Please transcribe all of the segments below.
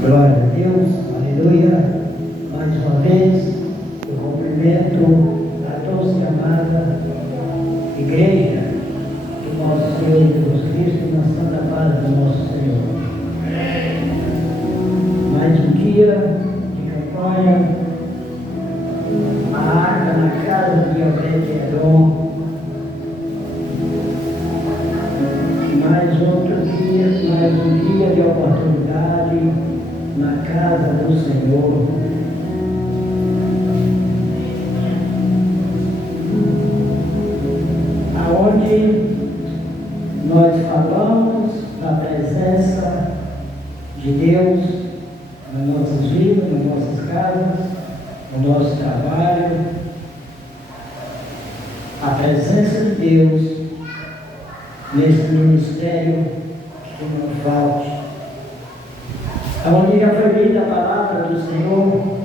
Glória a Deus, aleluia. Mais uma vez, eu cumprimento a todos que amada igreja do nosso Senhor Jesus Cristo, na santa paz do nosso Senhor. Mais um dia de campanha, a arca na casa de Obed-Edom. Mais outro dia, mais um dia de oportunidade na casa do Senhor. Aonde nós falamos da presença de Deus nas nossas vidas, nas nossas casas, no nosso trabalho. A presença de Deus nesse ministério que não falte. Aonde já foi lida a palavra do Senhor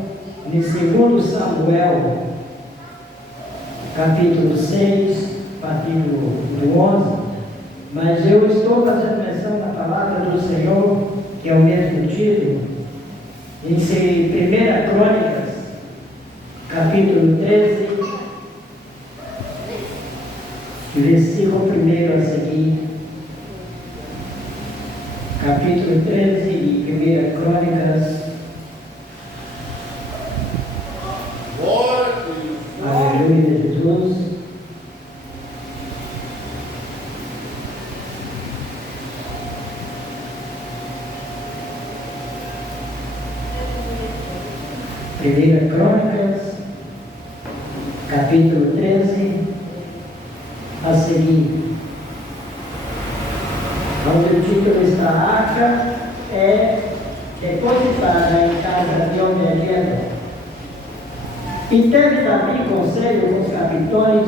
em 2 Samuel, capítulo 6, capítulo 11, mas eu estou fazendo menção da palavra do Senhor, que é o mesmo título, em 1 Crônicas, capítulo 13, versículo 1 a seguir. Capítulo 13 de 1 Crônicas. Aleluia, Jesus. Primeira Crônicas, capítulo 13, a seguir. Onde o título está: a arca é depositada em casa de Obed-Edom. E teve Davi conselho com os capitões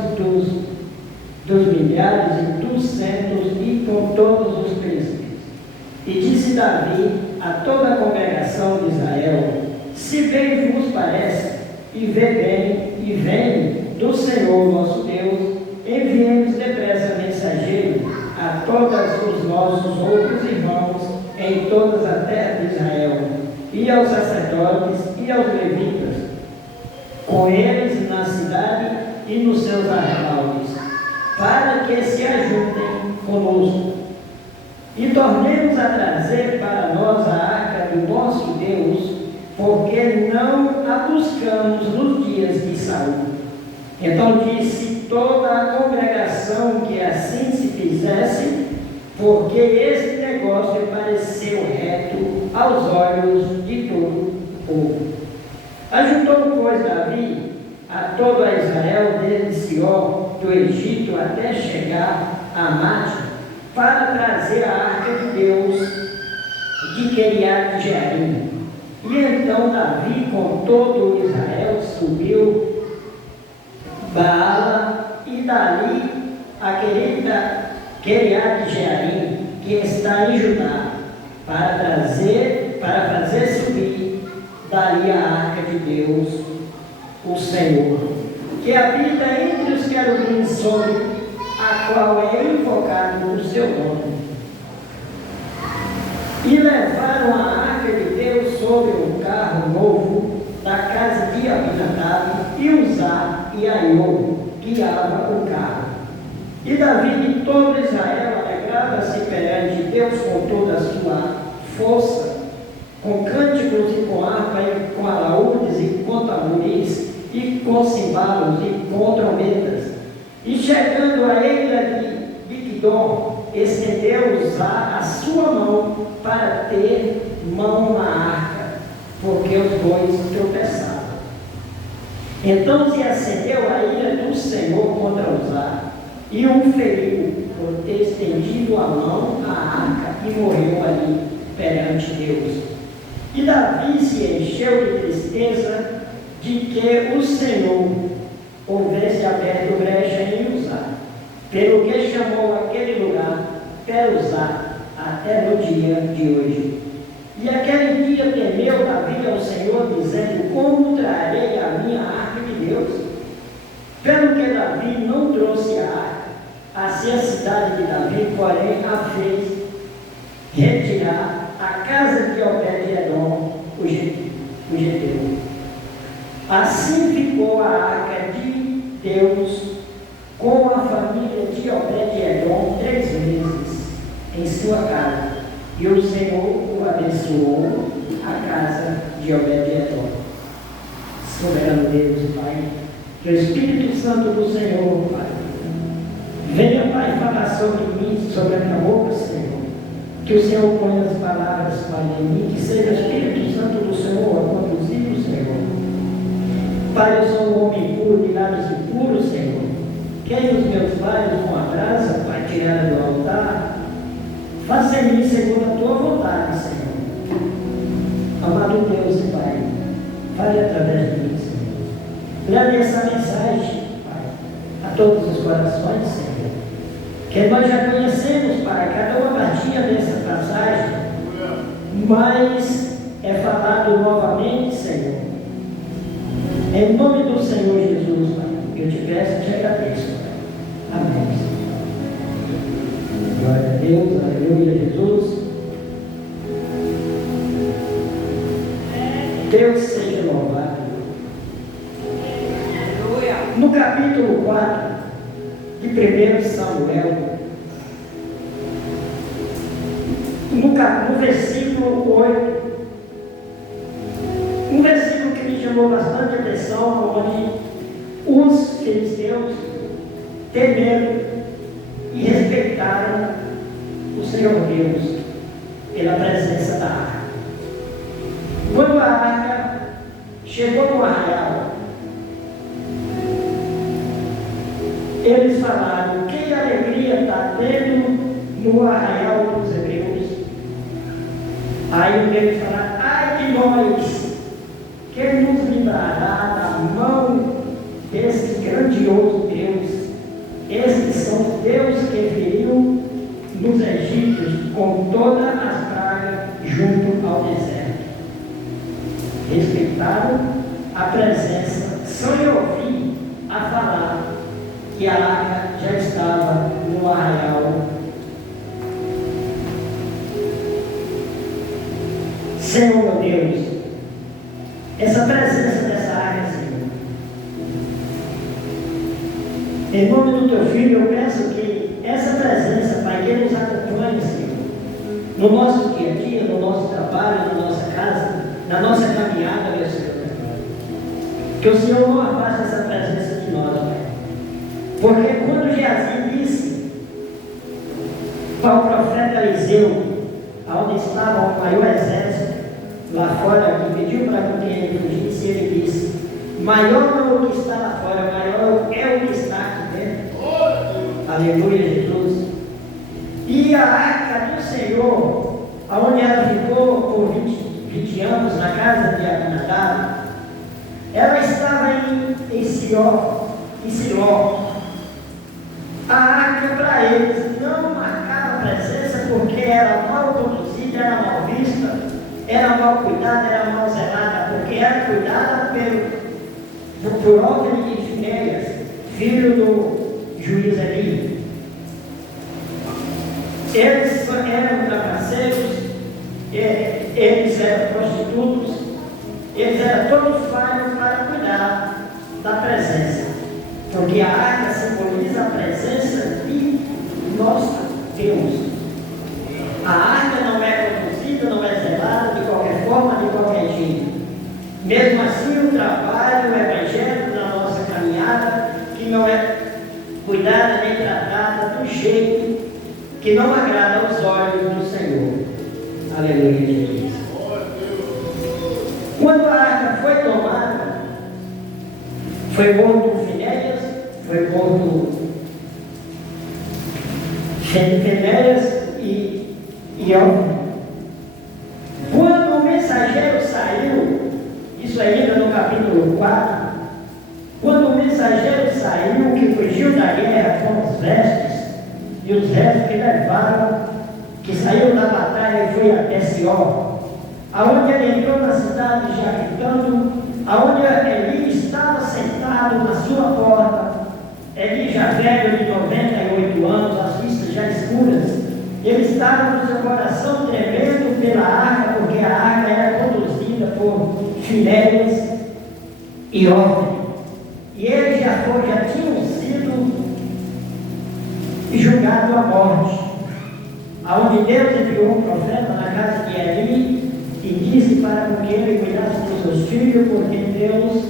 dos milhares e dos centos e com todos os príncipes. E disse Davi a toda a congregação de Israel: se bem vos parece, e vê bem, e vem do Senhor nosso Deus, enviemos depressa mensageiro a todos os nossos outros irmãos em toda a terra de Israel, e aos sacerdotes e aos levitas, com eles na cidade e nos seus arredores, para que se ajuntem conosco, e tornemos a trazer para nós a arca do nosso Deus, porque não a buscamos nos dias de Saul. Então disse toda a congregação que assim se fizesse, porque esse negócio pareceu reto aos olhos de todo o povo. Ajuntou, pois, Davi a todo a Israel, desde Sió, do Egito, até chegar a Mate, para trazer a arca de Deus de Quiriate-Jearim. E então Davi, com todo o Israel, subiu Baala e dali a Quiriate-Jearim, que está em Judá, para fazer subir dali a arca de Deus, o Senhor, que habita entre os querubins, sobre a qual é invocado o seu nome. E levaram a arca de Deus sobre um carro novo da casa de Abinadab, e Uzá e Aiô guiava o carro. E Davi e todo Israel alegrava-se perante Deus com toda a sua força, com cânticos e com harpa e com alaúdes e com tamboris e com cimbalos e com trombetas. E chegando a ilha de Migdol, estendeu Uzá a sua mão para ter mão na arca, porque os bois tropeçavam. Então se acendeu a ira do Senhor contra Uzá, e o feriu por ter estendido a mão à arca, e morreu ali perante Deus. E Davi se encheu de tristeza de que o Senhor houvesse aberto brecha em Uzá, pelo que chamou aquele lugar Peruzá até no dia de hoje. E aquele dia temeu Davi ao Senhor, dizendo: como trarei a minha arca de Deus? Pelo que Davi não trouxe a arca, assim assim a cidade de Davi, porém, a fez retirar a casa de Obed-edom, o geteu. Assim ficou a arca de Deus com a família de Obed-edom 3 meses em sua casa, e o Senhor o abençoou a casa de Obed-edom. Soberano Deus, Pai, que o Espírito Santo do Senhor, Pai, venha, Pai, falar sobre mim, sobre a minha boca, Senhor. Que o Senhor ponha as palavras, Pai, em mim, que seja o Espírito Santo do Senhor a conduzir o Senhor. Pai, eu sou um homem puro, de lábios impuros, Senhor. Queime os meus lábios com a brasa, Pai, tirada do altar. Faça em mim segundo a tua vontade, Senhor. Amado Deus e Pai, fale através de mim, Senhor. Leve essa mensagem, Pai, a todos os corações, Senhor. Que nós já conhecemos, Pai, cada uma partinha dessa passagem, mas é falado novamente, Senhor. Em nome do Senhor Jesus, Pai, que eu te peço e te agradeço, Pai. Amém. Glória a Deus, aleluia, Jesus. Deus seja louvado. No capítulo 4 de 1 Samuel, no versículo 8, um versículo que me chamou bastante atenção, onde os filisteus temeram e respeitaram o Senhor Deus pela presença da arca. Quando a arca chegou no arraial, eles falaram: que alegria está tendo no arraial dos hebreus. Aí o Deus fala: ai de nós, quem nos livrará da mão desse grandioso Deus? Esses são os deuses que feriu nos egípcios com todas as pragas junto ao deserto. Respeitaram a presença, sem ouvir a falar que a arca já estava no arraial. Senhor, meu Deus, essa presença dessa arca, Senhor, em nome do teu Filho, eu peço que essa presença, Pai, que nos acompanhe, Senhor, no nosso dia a dia, no nosso trabalho, na nossa casa, na nossa caminhada, meu Senhor. Que o Senhor não afaste essa presença de nós, Pai. Porque quando Geazi disse para o profeta Eliseu, onde estava o maior exército, lá fora, que pediu para que ele fugisse, ele disse: maior não é o que está lá fora, maior é o que está aqui dentro. Aleluia, Jesus. E a arca do Senhor, onde ela ficou por 20 anos, na casa de Abinadab, ela estava em Siló. A arca para eles não marcava presença, porque era mal conduzida, era mal vista, era mal cuidada, era mal zelada, porque era cuidada por Ofni de Finéias, filho do juiz Eli. Eles eram trapaceiros, eles eram prostitutos, eles eram todos falhos para cuidar da presença, porque a arca simboliza a presença de nosso Deus. A arca não é conduzida, não é zelada de qualquer forma, de qualquer jeito. Mesmo assim, o trabalho, o evangelho da nossa caminhada, que não é cuidada nem tratada do jeito que não agrada aos olhos do Senhor. Aleluia, Jesus. Quando a arca foi tomada, foi morto Finéias, foi morto Finéias e Ofni. Quando o mensageiro saiu, isso ainda no capítulo 4, quando o mensageiro saiu, que fugiu da guerra com os vestes, e os restos que levaram, que saiu da batalha e foi até Sió, aonde ele entrou na cidade já gritando, aonde Eli estava sentado na sua porta, Eli já velho de 98 anos, escuras. Ele estava com seu coração tremendo pela arca, porque a arca era conduzida por Finéias e Hófni. E eles já tinham sido julgados à morte. Aonde Deus enviou um profeta na casa de Eli e disse para que ele cuidasse dos seus filhos, porque Deus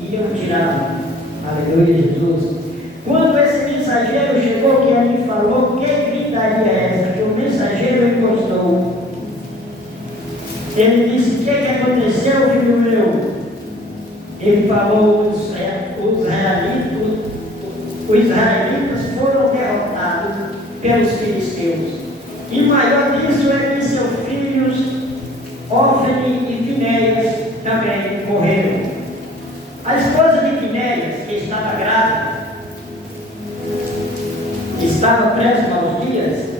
ia tirá-lo. Aleluia, Jesus. Quando esse mensageiro chegou, que ele falou, que gritaria é essa? Que o mensageiro encostou. Ele disse: o que aconteceu, filho meu? Ele falou: os israelitas foram derrotados pelos filisteus. E maior disso, ele e seus filhos, Hófni e Finéias, também morreram. A esposa de Finéias, que estava grávida, estava próxima aos dias,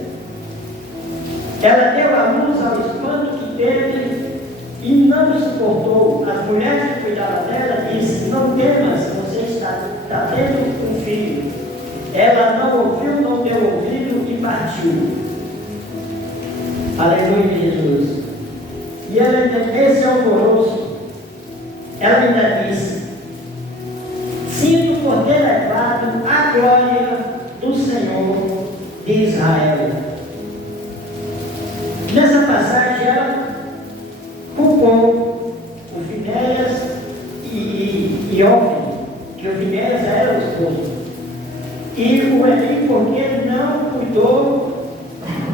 ela deu à luz ao espanto que teve e não suportou. As mulheres que cuidavam dela disseram: não temas, você está tendo um filho. Ela não ouviu, não deu ouvido e partiu. Aleluia, Jesus. E ela, esse alvoroço, ela ainda disse: sinto por ter levado a glória do Senhor de Israel. Nessa passagem, ela culpou o Finéias e Hófni, que o Finéias era o esposo, e o Eli, porque não cuidou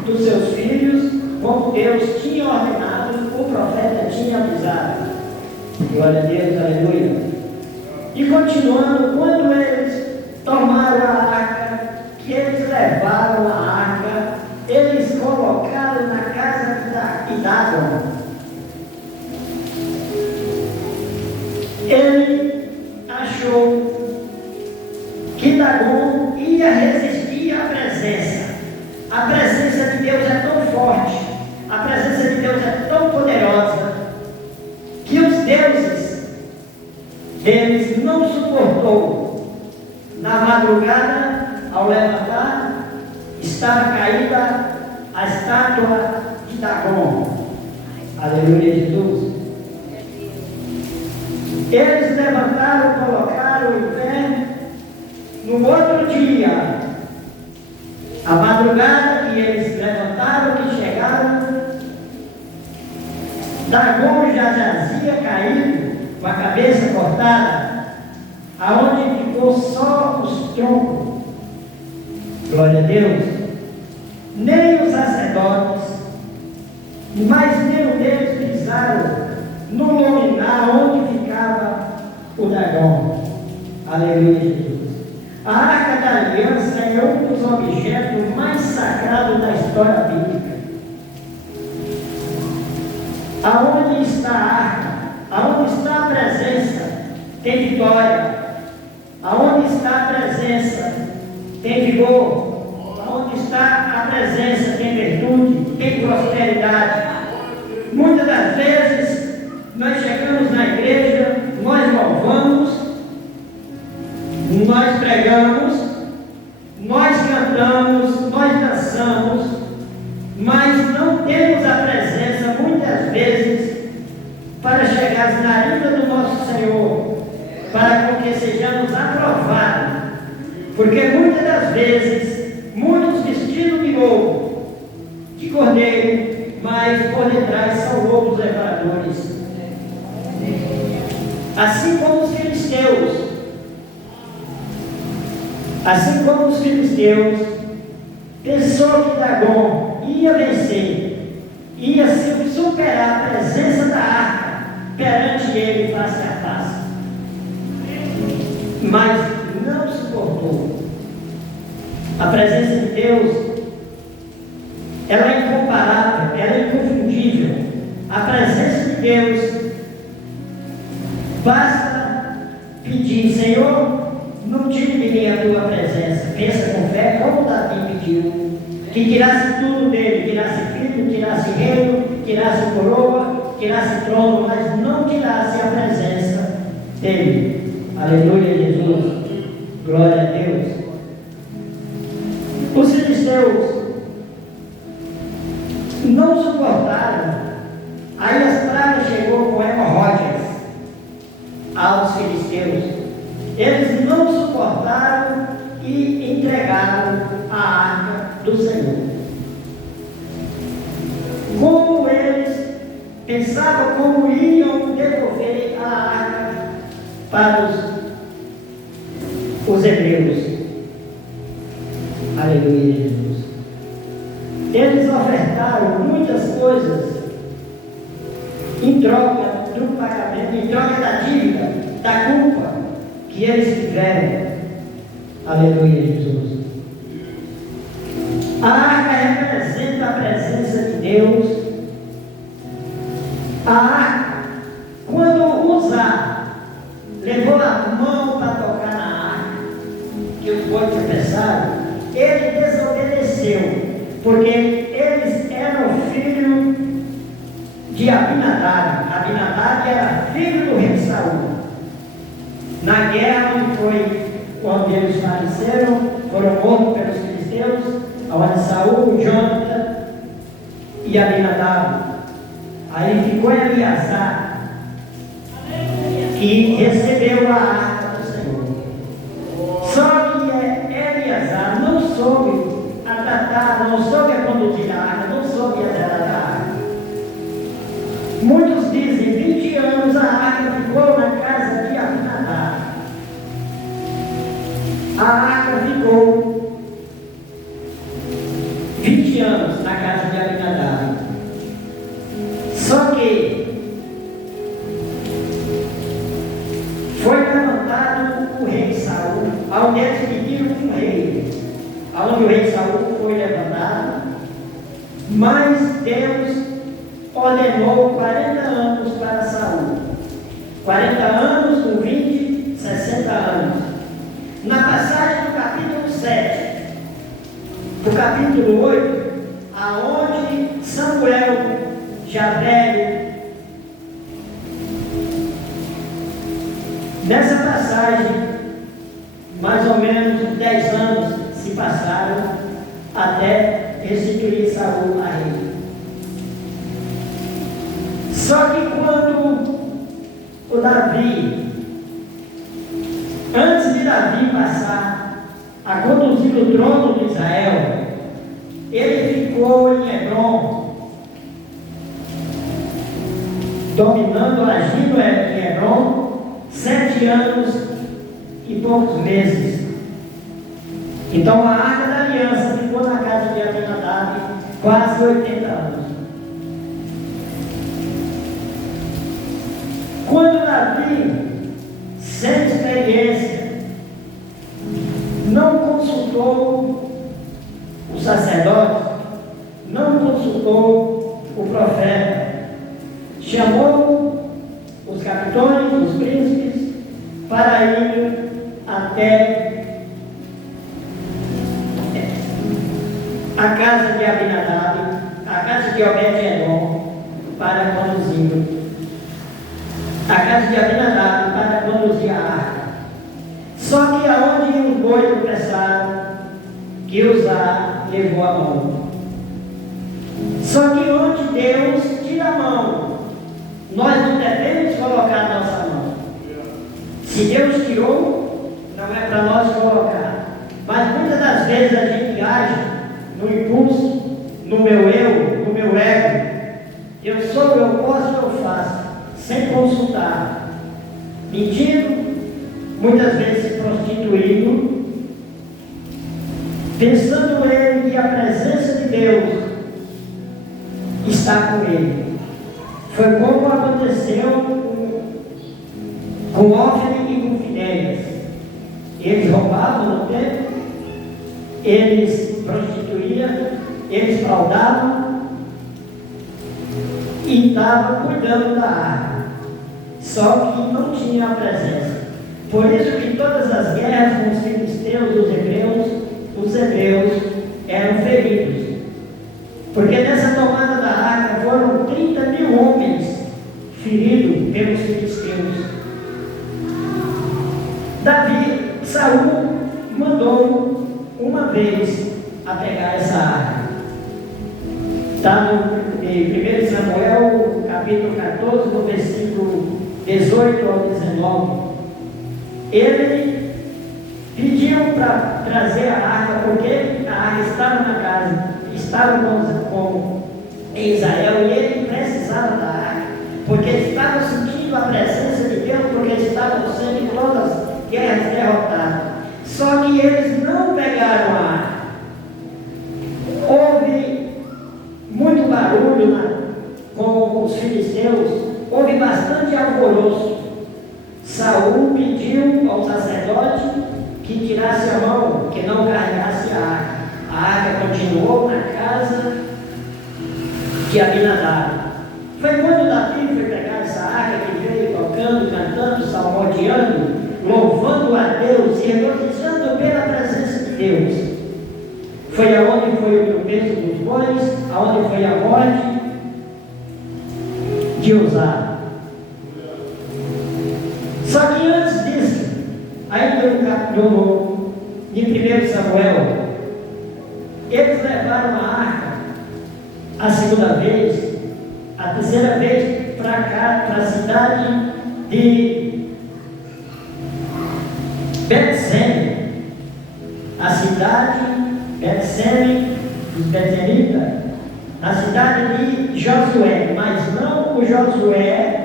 dos seus filhos, como Deus tinha ordenado, o profeta tinha avisado. Glória a Deus, aleluia. E continuando, quando eles tomaram a arca, que eles levaram a arca, eles colocaram na casa de Dagon. Ele achou que Dagon ia resistir à presença. A presença de Deus é tão forte, a presença de Deus é tão poderosa, que os deuses deles não suportou. Na madrugada, ao levantar, estava caída a estátua de Dagon. Aleluia, Jesus. Eles levantaram, colocaram em pé. No outro dia, a madrugada que eles levantaram, que chegaram, Dagon já jazia caído, com a cabeça cortada, aonde ficou só os troncos. Glória a Deus. Nem os sacerdotes, mas nenhum deles pisaram no lugar onde ficava o Dagon. Aleluia, Jesus. A Arca da Aliança é um dos objetos mais sagrados da história bíblica. Aonde está a arca? Aonde está a presença? Tem vitória. Aonde está a presença? Tem vigor. Aonde está a presença? Tem virtude, tem prosperidade. Muitas das vezes nós chegamos na igreja, nós louvamos, nós pregamos, nós cantamos, nós dançamos, mas não temos a presença muitas vezes para chegar às narinas do nosso Senhor, para que sejamos aprovados, porque muitas das vezes muitos vestidos de lobo, de cordeiro, mas por detrás são lobos devoradores. Assim como os filisteus, pensou que Dagon ia vencer, ia superar a presença da arca perante ele face a face, mas não suportou. A presença de Deus, ela é incomparável, ela é inconfundível. A presença de Deus, basta pedir: Senhor, não tire de mim a tua presença. Pensa com fé, como Davi pediu, que tirasse tudo dele, tirasse filho, tirasse reino, tirasse coroa, tirasse trono, mas não tirasse a presença dele. Aleluia, Jesus. Glória a Deus. Os filisteus não suportaram. Aí as pragas chegou com hemorroides aos filisteus. Eles não suportaram e entregaram a arca do Senhor. Como eles pensavam como iam devolver a arca para os hebreus. Aleluia, Jesus. Eles ofertaram muitas coisas em troca do pagamento, em troca da dívida, da culpa que eles tiveram. Aleluia, Jesus. A arca representa a presença de Deus. A arca, quando Uzá levou a mão para tocar na arca, que os bois tropeçaram, ele desobedeceu, porque eles eram filhos de Abinadab. Abinadab era filho do rei Saul. Na guerra onde eles faleceram, foram mortos pelos filisteus, onde Saul, Jonathan e Abinadab. Aí ficou Eleazar, que recebeu a arca do Senhor. Só que Eleazar não soube tratar, não soube conduzir a arca, não soube tratar a arca. Muitos dizem, 20 anos a arca ficou na casa de Abinadab. A arca ficou 20 anos na casa de Abinadab. Só que foi levantado o rei Saul, onde eles pediram um rei, onde o rei Saul foi levantado, mas Deus ordenou 40 anos para Saul. 40 anos, com 20, 60 anos. Na passagem do capítulo 7, do capítulo 8, aonde Samuel, já velho, nessa passagem, mais ou menos 10 anos se passaram até restituir Saul a rei. Só que quando o Davi, antes de Davi passar a conduzir o trono de Israel, ele ficou em Hebrom, dominando, agindo em Hebrom, 7 anos e poucos meses. Então a arca da aliança ficou na casa de Abinadab quase 80 anos. Quando Davi, sem experiência, não consultou o sacerdote, não consultou o profeta, chamou os capitões, os príncipes, para ir até a casa de Abinadab, a casa de Obed-edom, para conduzir a casa de Abinadab para conduzir a arca. Só que aonde os bois tropeçaram, que Uzá levou a mão. Só que onde Deus tira a mão, nós não devemos colocar a nossa mão. Se Deus tirou, não é para nós colocar. Mas muitas das vezes a gente age no impulso, no meu eu, no meu ego. Eu sou, eu posso, eu faço, sem consultar. Mentindo, muitas vezes se prostituindo, pensando ele que a presença de Deus está com ele. Foi como aconteceu com Ófine e com Finéias. Eles roubavam no templo, eles prostituíam, eles fraudavam e estavam cuidando da arca. Só que não tinha a presença. Por isso que todas as guerras com os filisteus, os hebreus eram feridos. Porque nessa tomada da arca foram 30.000 homens feridos pelos filisteus. Saul mandou uma vez a pegar essa arca. Está no 1 Samuel, capítulo 14, no versículo 18 ao 19. Ele pediu para trazer a arca, porque a arca estava na casa, estava com Israel, e ele precisava da arca, porque estava sentindo a presença de Deus, porque estavam sendo em todas as guerras derrotadas. Só que eles não pegaram a arca. Houve muito barulho com os filisteus, houve bastante alvoroço. Saul pediu ao sacerdote que tirasse a mão, que não carregasse a arca. A arca continuou na casa de Abinadab. Foi quando Davi foi pegar essa arca, que veio tocando, cantando, salmodiando, louvando a Deus e regozijando pela presença de Deus. Foi aonde foi o tropeço dos bois, aonde foi a morte de Uzá. Só que antes disso, ainda no de 1 Samuel, eles levaram a arca a segunda vez, a terceira vez para cá, para a cidade de Bet-Semes, a cidade Bet-Semes dos Betelitas, a cidade de Josué, mas não o Josué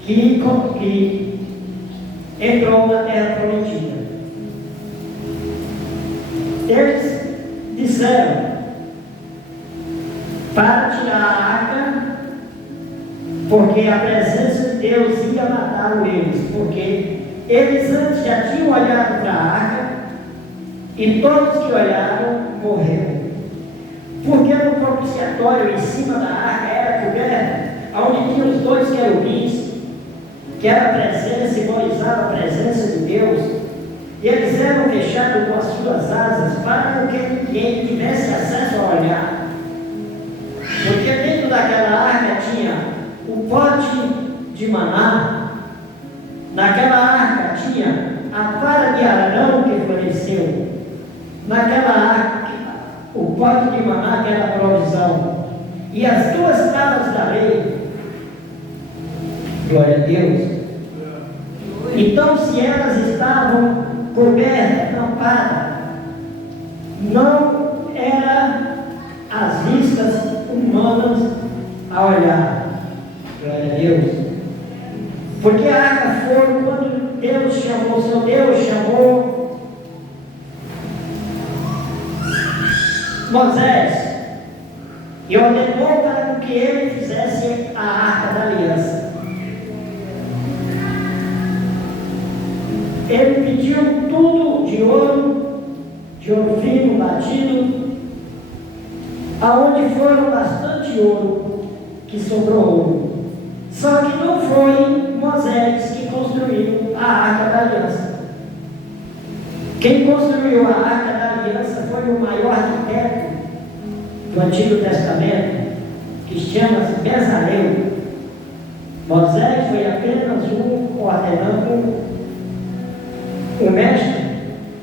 que entrou na terra prometida. Eles disseram para tirar a arca, porque a presença de Deus ia matar eles, porque eles antes já tinham olhado para a arca e todos que olharam morreram. Porque no propiciatório em cima da arca era coberta, onde tinha os dois querubins, que era a presença, simbolizava a presença de Deus, e eles eram fechados com as suas asas para que ninguém tivesse acesso a olhar. Porque dentro daquela arca tinha o pote de maná, naquela arca tinha a vara de Arão que floresceu, naquela arca o pote de maná que era a provisão, e as duas tábuas da lei. Glória a Deus. Então, se elas estavam cobertas, tampadas, não era as vistas humanas a olhar. Glória a Deus. Porque a arca foi quando Deus chamou, seu Deus chamou Moisés e ordenou para que ele fizesse a arca da aliança. Ele pediu tudo de ouro fino, batido, aonde foram bastante ouro, que sobrou ouro. Só que não foi Moisés que construiu a arca da aliança. Quem construiu a arca da aliança foi o maior arquiteto do Antigo Testamento, que chama-se Bezalel. Moisés foi apenas o mestre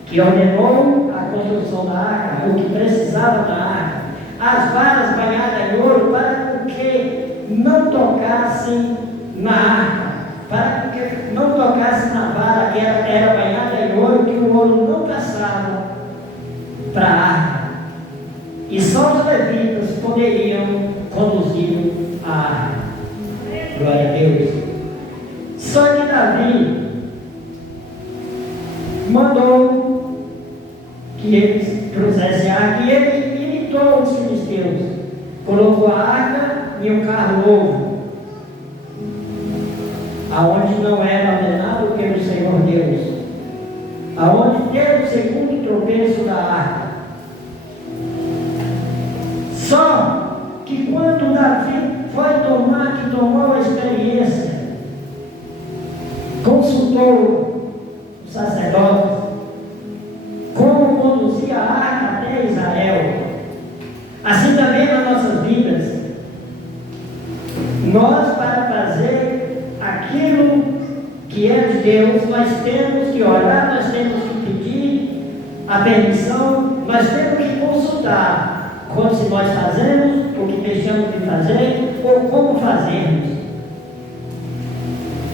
que ordenou a construção da arca, o que precisava da arca, as varas banhadas em ouro, para que não tocassem na arca, para que não tocassem na vara que era banhada em ouro, que o ouro não passava para a arca, e só os levitas poderiam conduzir a arca. Glória a Deus. Só que Davi mandou que eles trouxessem a arca, e ele imitou os filisteus, colocou a arca em um carro novo, aonde não era ordenado pelo Senhor Deus, aonde teve o segundo tropeço da arca. Só que quando Davi tomou a experiência, consultou o sacerdote como conduzir a arca até Israel. Assim também nas nossas vidas, nós, para fazer aquilo que é de Deus, nós temos que orar, nós temos que pedir a permissão, nós temos que consultar como se nós fazemos, o que deixamos de fazer ou como fazermos.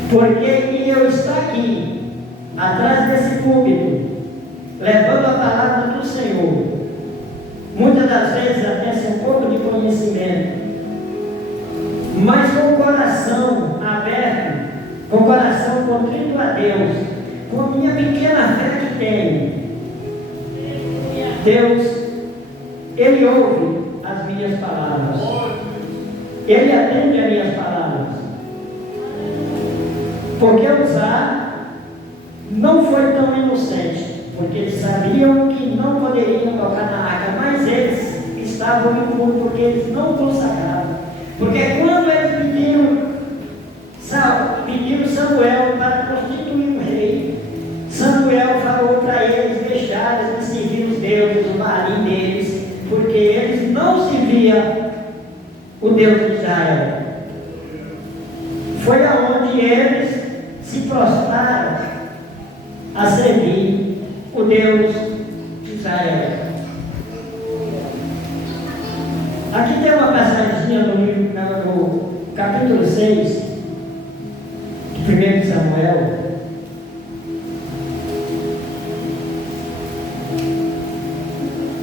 Porque eu estou aqui, atrás desse púlpito, levando a palavra do Senhor, muitas das vezes até sem um pouco de conhecimento, mas com o coração aberto, com o coração contrito a Deus, com a minha pequena fé que tenho. Deus, Ele ouve as minhas palavras, Ele atende as minhas palavras, porque Uzá não foi tão inocente, porque eles sabiam que não poderiam tocar na arca, mas eles estavam impuros, porque eles não consagravam. Porque quando eles pediram Samuel para constituir um rei, Samuel falou para eles deixarem de seguir os deuses, o Baalim deles, porque eles não serviam o Deus de Israel. Foi aonde eles se prostraram a servir o Deus de Israel. Aqui tem uma passagemzinha no capítulo 6 de 1 Samuel.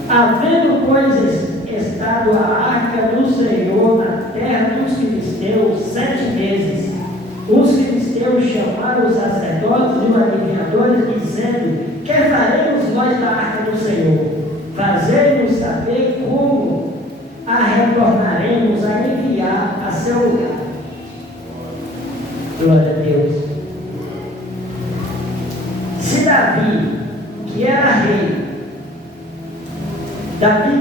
Havendo, pois, estado a arca do Senhor na terra dos filisteus 7 meses, os filisteus chamaram os sacerdotes e os adivinhadores, dizendo: que faremos nós da arca do Senhor? Fazei-nos saber como a retornaremos a enviar a seu lugar. Glória a Deus. Se Davi, que era rei, Davi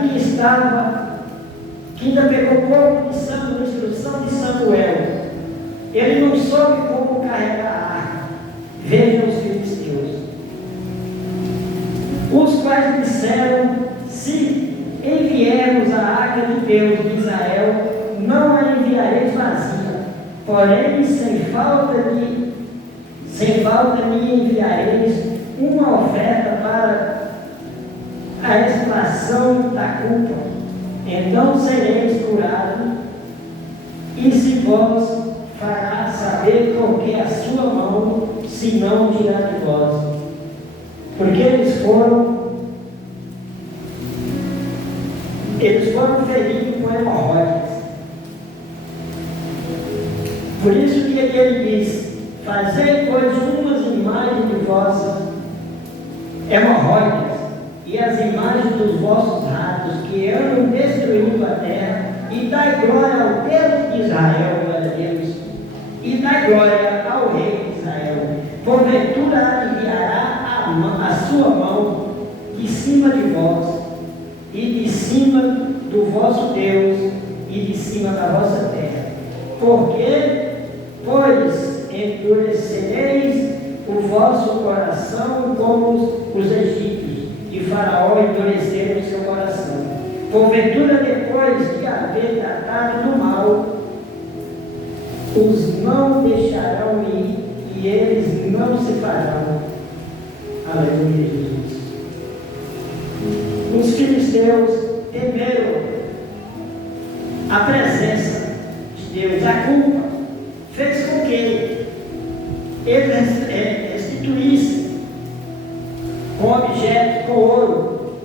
que ainda pegou pouco de instrução de Samuel, ele não soube como carregar a arca. Vejam os filisteus, os quais disseram: se enviarmos a arca de Deus de Israel, não a enviareis vazia, porém sem falta me enviareis uma oferta para a expiação da culpa. Então sereis curados, e se vós fará saber porque a sua mão se não tirar de vós. Porque eles foram feridos com hemorroides. Por isso que ele diz: fazei, pois, umas imagens de vossas hemorroides e as imagens dos vossos ratos que andam destruindo a terra, e dai glória ao Deus de Israel, glória a Deus, e dai glória ao Rei de Israel. Porventura aliviará a sua mão de cima de vós, e de cima do vosso Deus, e de cima da vossa terra. Porque, pois, endurecereis o vosso coração como os egípcios, e Faraó endureceu o seu coração. Porventura, depois de haver tratado do mal, os não deixarão ir, e eles não se farão. Aleluia, Jesus. Os filisteus temeram a presença de Deus. A culpa fez com que eles restituíssem com objetos, com ouro,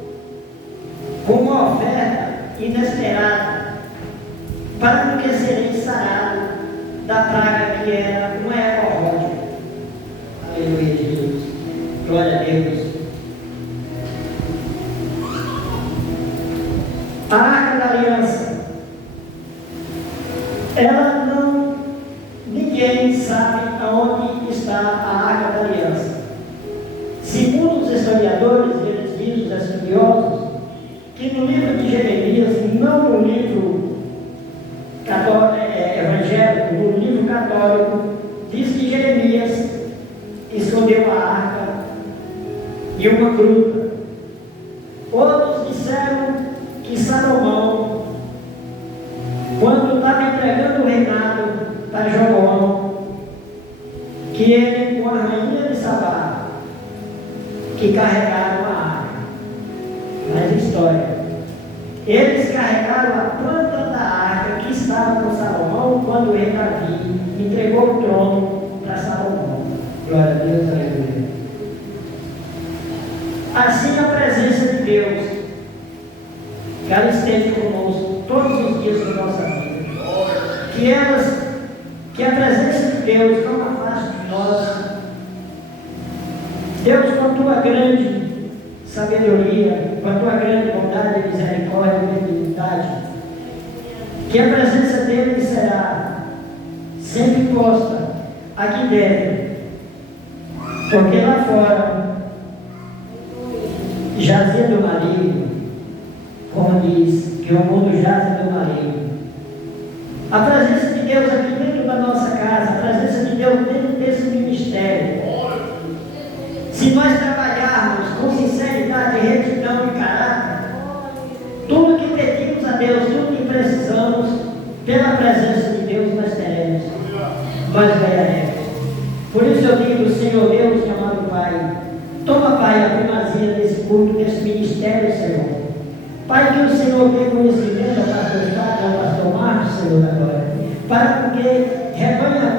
com uma oferta inesperada, para que sereis sarados da praga que era uma hemorroide. Aleluia, Jesus. Glória a Deus. A arca da aliança, ela não, ninguém sabe aonde está a arca da aliança. Segundo os historiadores, eles dizem, os estudiosos, que no livro de Jeremias, não no livro evangélico, no livro católico, diz que Jeremias escondeu a arca e uma gruta. Outros disseram que Salomão, quando estava entregando o reinado para Jeroboão, que ele, com a rainha de Sabá, que carregaram a arca. Mas história, eles carregaram a planta da arca que estava conosco todos os dias da nossa vida. Que a presença de Deus não afaste de nós. Deus, com a tua grande sabedoria, com a tua grande bondade, misericórdia e benignidade, que a presença dele será sempre posta aqui dentro, porque lá fora jazia do maligno, como diz que o mundo jaz do maligno. A presença de Deus aqui dentro da nossa casa, a presença de Deus dentro desse ministério. Se nós trabalharmos com sinceridade, retidão e caráter, tudo que pedimos a Deus, tudo que precisamos, pela presença de Deus nós teremos, nós ganharemos. Por isso eu digo, Senhor Deus, amado Pai, toma, Pai, a primazia desse culto, desse ministério, Senhor. Pai, que o Senhor dê conhecimento ao pastor Fábio, ao pastor Marcos, Senhor, agora, para que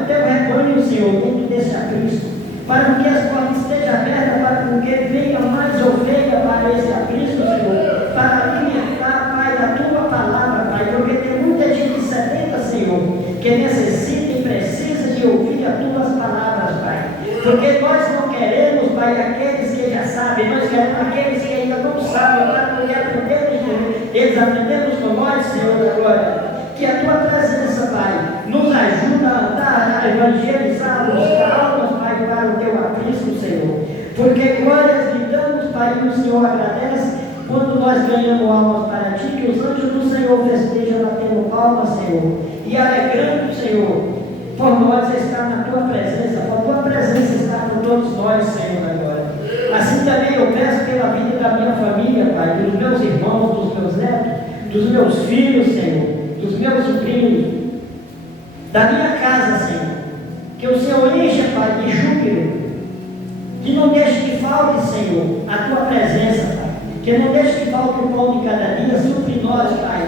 teu rebanho, Senhor, dentro desse aprisco, para que as portas estejam abertas, para que venha mais ovelha para esse aprisco, Senhor, para alimentar, Pai, da tua palavra, Pai, porque tem muita gente sedenta, Senhor, que necessita e precisa de ouvir as tuas palavras, Pai, porque nós não queremos, Pai, aqueles que já sabem, nós queremos aqueles que ainda não sabem, para poder aprender, eles aprendemos com nós, Senhor, agora. Que a tua presença, Pai, nos ajuda a andar, a evangelizar, a buscar almas, Pai, para o teu aprisco, Senhor. Porque glórias lhe damos, Pai, e o Senhor agradece quando nós ganhamos almas para ti, que os anjos do Senhor festejam batendo palmas, Senhor, e alegrando, Senhor, por nós estar na tua presença, por tua presença estar com todos nós, Senhor, agora. Assim também eu peço pela vida da minha família, Pai, dos meus irmãos, dos meus netos, dos meus filhos, Senhor, dos meus sobrinhos, da minha casa, Senhor, que o Senhor encha, Pai, de júbilo, que não deixe que falte, Senhor, a tua presença, Pai, que não deixe que falte o pão de cada dia, supre nós, Pai,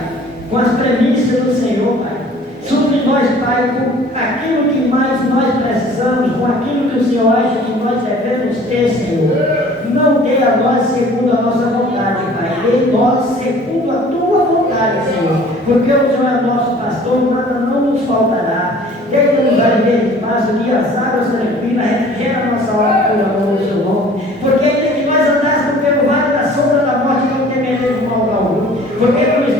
com as premissas do Senhor, Pai, supre nós, Pai, com aquilo que mais nós precisamos, com aquilo que o Senhor acha que nós devemos ter, Senhor. Não dê a nós segundo a nossa vontade, Pai, dê nós segundo a tua vontade, Senhor, porque o Senhor é nosso pastor, nada não nos faltará. Deita-nos a viver de paz, guia as águas tranquilas, refrigera a nossa alma por amor do seu nome, porque ainda que nós andássemos pelo vale da sombra da morte, não temeremos mal algum, porque tu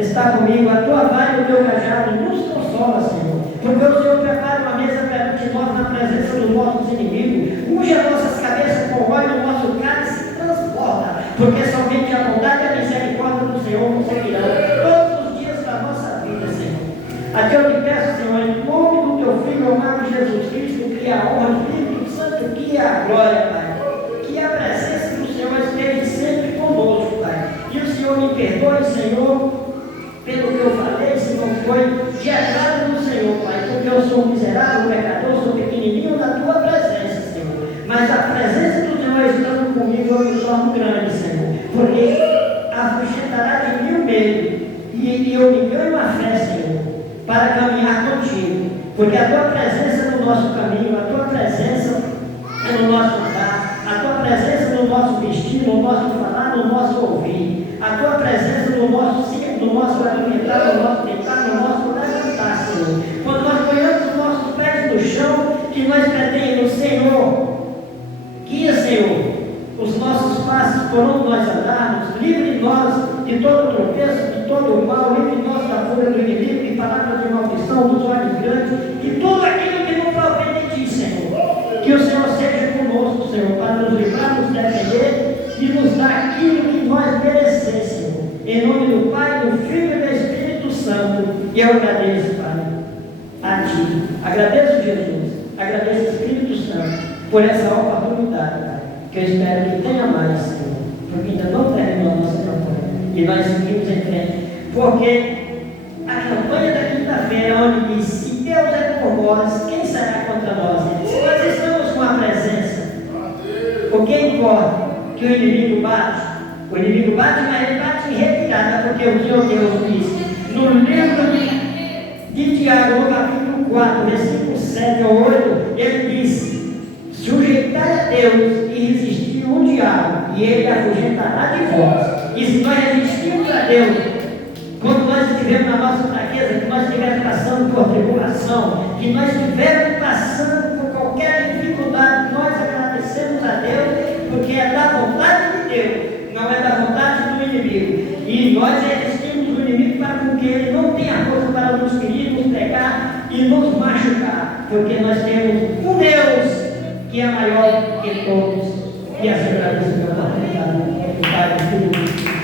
está comigo, a tua vara e o teu cajado nos consola, Senhor, porque o Senhor prepara uma mesa perante nós na presença dos nossos inimigos, unge as nossas cabeças com óleo, o nosso cálice se transporta, porque somente a bondade e a misericórdia do Senhor nos seguirão todos os dias da nossa vida, Senhor. Aqui eu te peço, Senhor, em nome do teu Filho amado Jesus Cristo, que a honra do Espírito Santo, que a glória, Pai, que a presença do Senhor esteja sempre conosco, Pai, e o Senhor me perdoe, Senhor, pelo que eu falei, se não foi de agrado do Senhor, Pai, porque eu sou miserável, pecador, sou pequenininho na tua presença, Senhor, mas a presença do Senhor estando comigo, eu me torno grande, Senhor, porque afugentará de mim o medo, e eu me ganho a fé, Senhor, para caminhar contigo, porque a tua presença é no nosso caminho, a tua presença é no nosso andar, a tua presença no nosso vestir, no nosso falar, no nosso ouvir, a tua presença no nosso alimentar, no nosso deitar, no nosso levantar, Senhor. Quando nós ponhamos os nossos pés no chão, que nós pretendemos, Senhor, guia, Senhor, os nossos passos por onde nós andarmos, livre nós de todo tropeço, de todo mal, livre nós da fúria do inimigo, de palavras de maldição, dos olhos grandes, de tudo aquilo que não provém de ti, Senhor. Que o Senhor seja conosco, Senhor, para nos livrar, nos defender e nos dar aquilo que nós merecemos. Em nome do Pai, do Filho e do Espírito Santo. E eu agradeço, Pai, a Ti. Agradeço, Jesus. Agradeço, Espírito Santo, por essa oportunidade, Pai. Que eu espero que tenha mais, Senhor. Porque ainda não terminou a nossa campanha. E nós seguimos em frente. Porque a campanha da quinta-feira, onde diz: se Deus é por nós, quem será contra nós? Se nós estamos com a presença, o que importa? Que o inimigo bate. O inimigo bate, mas ele bate em retirada, porque o Senhor Deus diz, no livro de Tiago, no capítulo 4, versículo 7 ou 8, ele diz: sujeitai a Deus e resistir o diabo, e ele afugentará de vós. E se nós resistirmos a Deus, situação que nós estivermos passando por qualquer dificuldade, nós agradecemos a Deus, porque é da vontade de Deus, não é da vontade do inimigo. E nós resistimos o inimigo para que ele não tenha força para nos ferir, nos pegar e nos machucar, porque nós temos um Deus que é maior que todos. E assim agradeço a oportunidade do Pai do Filho.